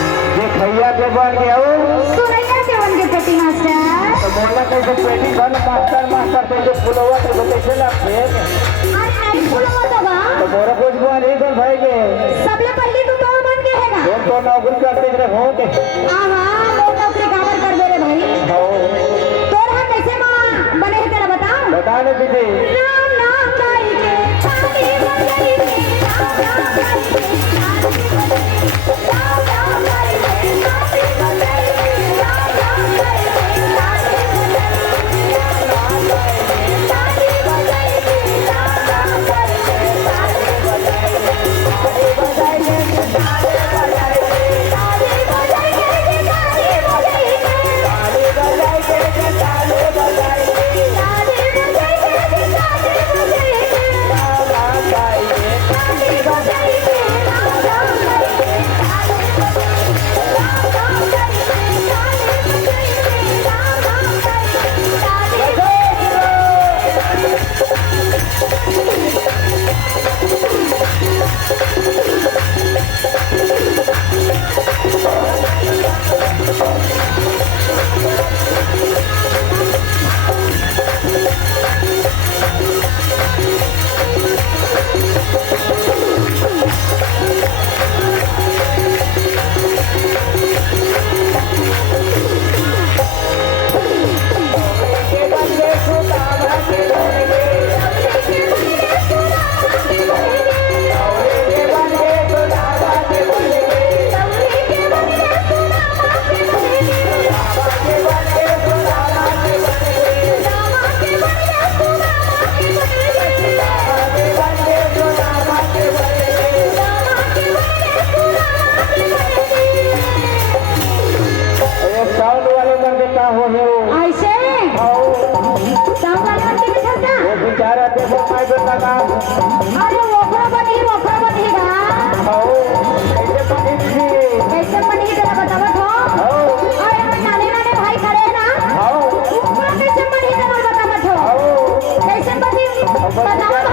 बन गया सुनैया के बन के पेटी मास्टर तो बोला कैसे पेटी बन मास्टर मास्टर कैसे फुलवा तो कैसे ना फेंक अरे नहीं फुलवा तो बा तो मोरा कुछ बन ही कर भाई के सबले पहले तो बन के हैगा तो नौकरी करते रहे हो के आहा वो नौकरी काबर कर दे रे भाई हो तोर हाथ कैसे मां बने है तेरा बताओ बता ने दीदी राम नाम गाई के छाती बजाई के राम नाम गाई के छाती बजाई के राम नाम गाई के छाती बजाई के राम नाम गाई के छाती बजाई के राम नाम गाई के छाती बजाई के छाती बजाई के छाती बजाई के छाती बजाई के छाती बजाई के छाती बजाई के छाती बजाई के छाती बजाई के छाती बजाई के राम नाम गाई के छाती बजाई के राम नाम गाई के छाती बजाई के राम नाम गाई के छाती बजाई के राम नाम गाई के छाती साउंड वाले बंदे का हो ऐसे साउंड वाले बन के बिठा वो बेचारा देखो मैं बेटा का अरे ओखरा बनेगा हो कैसे बनी थी कैसे बनेगी तेरा बतावत हो अरे हम नाने भाई खड़े हैं ना हो ओखरा कैसे बनेगी तेरा बतावत हो कैसे बनेगी बताओ